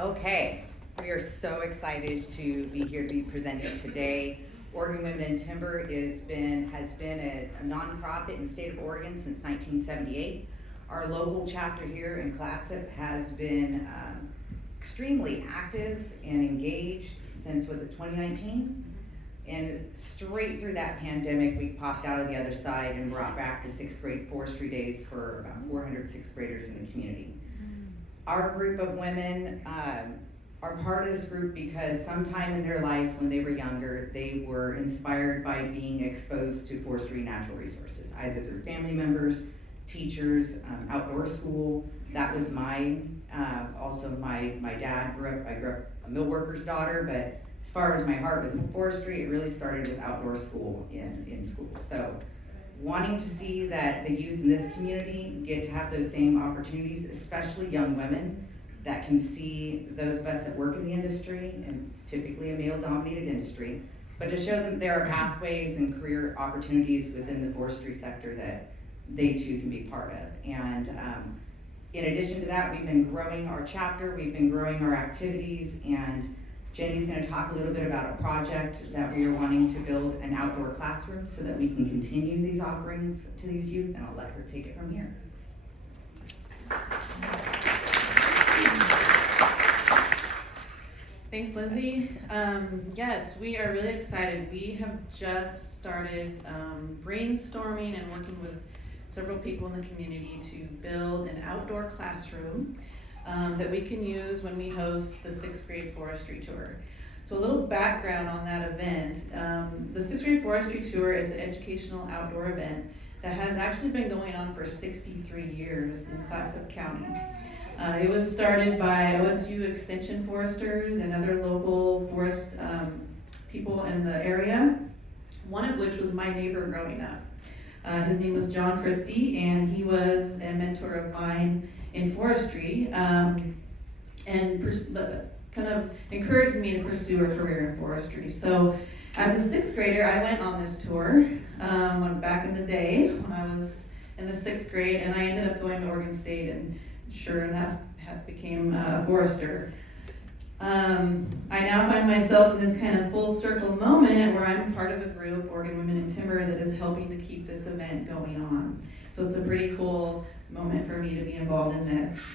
Okay, we are so excited to be here to be presenting today. Oregon Women in Timber has been a nonprofit in the state of Oregon since 1978. Our local chapter here in Clatsop has been extremely active and engaged since, was it 2019? And straight through that pandemic, we popped out of the other side and brought back the 6th grade forestry days for about 400 6th graders in the community. Our group of women are part of this group because sometime in their life when they were younger, they were inspired by being exposed to forestry natural resources, either through family members, teachers, outdoor school. That was mine. Also, my dad I grew up a mill worker's daughter, but as far as my heart with forestry, it really started with outdoor school in school. So wanting to see that the youth in this community get to have those same opportunities, especially young women that can see those of us that work in the industry, and it's typically a male-dominated industry, but to show them there are pathways and career opportunities within the forestry sector that they too can be part of. And in addition to that, we've been growing our chapter, we've been growing our activities, and Jenny's going to talk a little bit about a project that we are wanting to build an outdoor classroom so that we can continue these offerings to these youth, and I'll let her take it from here. Thanks, Lindsay. Yes, we are really excited. We have just started brainstorming and working with several people in the community to build an outdoor classroom that we can use when we host the 6th grade forestry tour. So a little background on that event. The 6th grade forestry tour is an educational outdoor event that has actually been going on for 63 years in Clatsop County. It was started by OSU Extension foresters and other local forest people in the area, one of which was my neighbor growing up. His name was John Christie, and he was a mentor of mine in forestry, and kind of encouraged me to pursue a career in forestry. So as a 6th grader, I went on this tour back in the day when I was in the 6th grade, and I ended up going to Oregon State, and sure enough, became a forester. I now find myself in this kind of full circle moment where I'm part of a group, Oregon Women in Timber, that is helping to keep this event going on. So it's a pretty cool moment for me to be involved in this.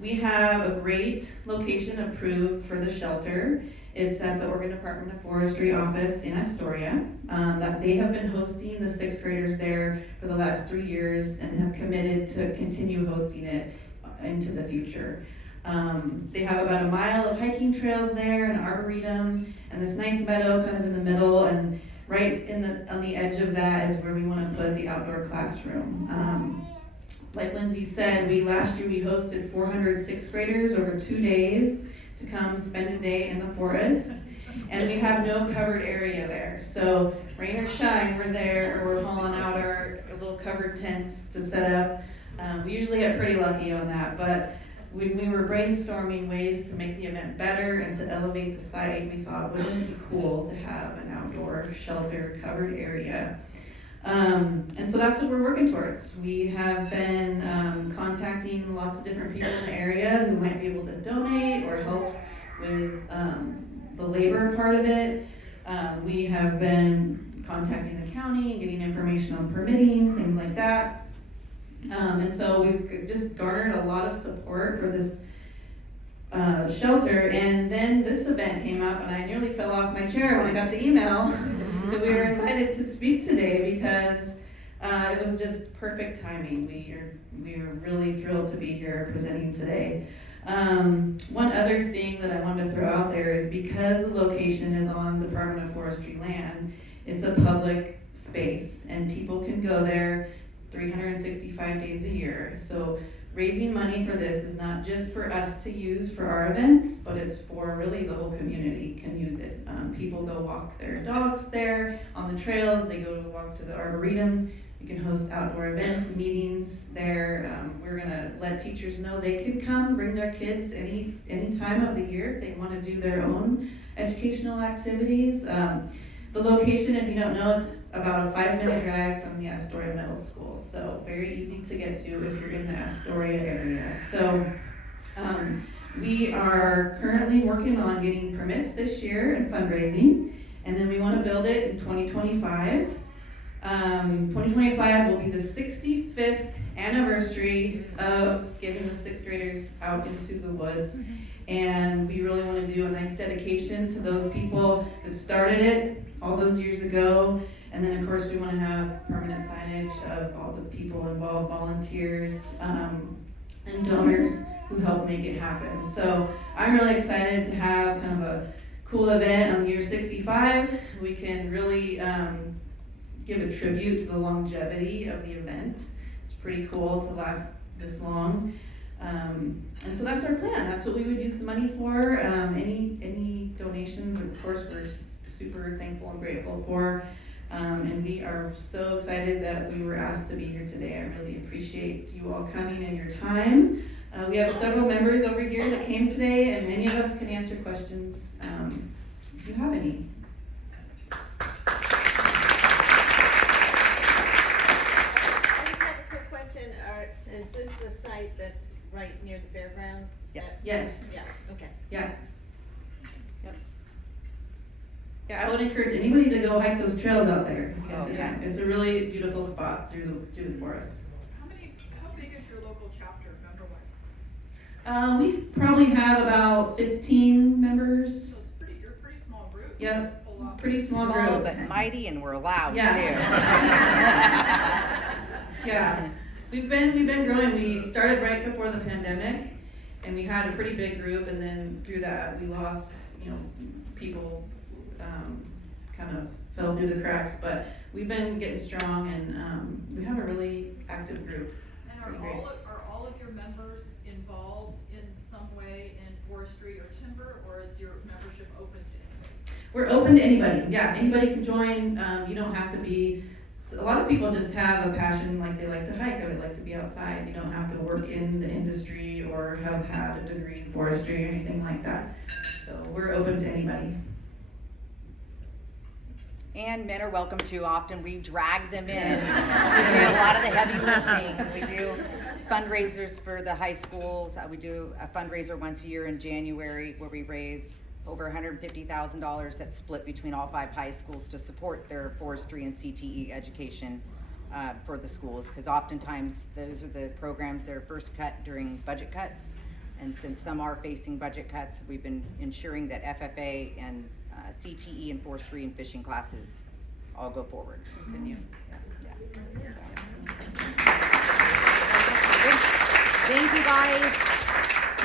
We have a great location approved for the shelter. It's at the Oregon Department of Forestry office in Astoria. That they have been hosting the 6th graders there for the last 3 years and have committed to continue hosting it into the future. They have about a mile of hiking trails there, an arboretum, and this nice meadow kind of in the middle, and right on the edge of that is where we want to put the outdoor classroom. Like Lindsay said, last year we hosted 400 6th graders over 2 days to come spend a day in the forest, and we have no covered area there. So rain or shine, we're there, or we're hauling out our little covered tents to set up. We usually get pretty lucky on that, but when we were brainstorming ways to make the event better and to elevate the site, we thought, wouldn't it be cool to have an outdoor shelter covered area? And so that's what we're working towards. We have been contacting lots of different people in the area who might be able to donate or help with the labor part of it. We have been contacting the county and getting information on permitting, things like that. And so we've just garnered a lot of support for this shelter, and then this event came up and I nearly fell off my chair when I got the email that we were invited to speak today, because it was just perfect timing. We are really thrilled to be here presenting today. One other thing that I wanted to throw out there is because the location is on Department of Forestry land, it's a public space and people can go there 365 days a year. So raising money for this is not just for us to use for our events, but it's for really the whole community can use it. People go walk their dogs there on the trails, they go to walk to the arboretum. You can host outdoor events, meetings there. We're gonna let teachers know they can come, bring their kids any time of the year if they wanna do their own educational activities. The location, if you don't know, it's about a 5-minute drive from the Astoria Middle School. So very easy to get to if you're in the Astoria area. So We are currently working on getting permits this year and fundraising, and then we want to build it in 2025. 2025 will be the 65th anniversary of getting the sixth graders out into the woods. And we really want to do a nice dedication to those people that started it all those years ago. And then of course we want to have permanent signage of all the people involved, volunteers, and donors who help make it happen. So I'm really excited to have kind of a cool event on year 65. We can really give a tribute to the longevity of the event. It's pretty cool to last this long. And so that's our plan. That's what we would use the money for. Any donations, of course, we're super thankful and grateful for. And we are so excited that we were asked to be here today. I really appreciate you all coming and your time. We have several members over here that came today, and many of us can answer questions if you have any. Is this the site that's right near the fairgrounds? Yes. Yes. Yeah, okay. Yeah. Yep. Yeah, I would encourage anybody to go hike those trails out there. Okay. It's a really beautiful spot through the forest. How big is your local chapter member-wise? We probably have about 15 members. So you're a pretty small group. Yep. Pull off. Pretty small Small group. but mighty, and we're loud Yeah. too. Yeah. We've been growing. We started right before the pandemic, and we had a pretty big group, and then through that we lost, people kind of fell through the cracks, but we've been getting strong, and we have a really active group. And Pretty great. are all of your members involved in some way in forestry or timber, or is your membership open to anybody? We're open to anybody. Yeah, anybody can join. You don't have to be. A lot of people just have a passion, like they like to hike or they like to be outside. You don't have to work in the industry or have had a degree in forestry or anything like that. So we're open to anybody. And men are welcome too. Often we drag them in to do a lot of the heavy lifting. We do fundraisers for the high schools. We do a fundraiser once a year in January where we raise over $150,000 that's split between all 5 high schools to support their forestry and CTE education for the schools, because oftentimes those are the programs that are first cut during budget cuts. And since some are facing budget cuts, we've been ensuring that FFA and CTE and forestry and fishing classes all go forward. Continue. Yeah. Thank you guys.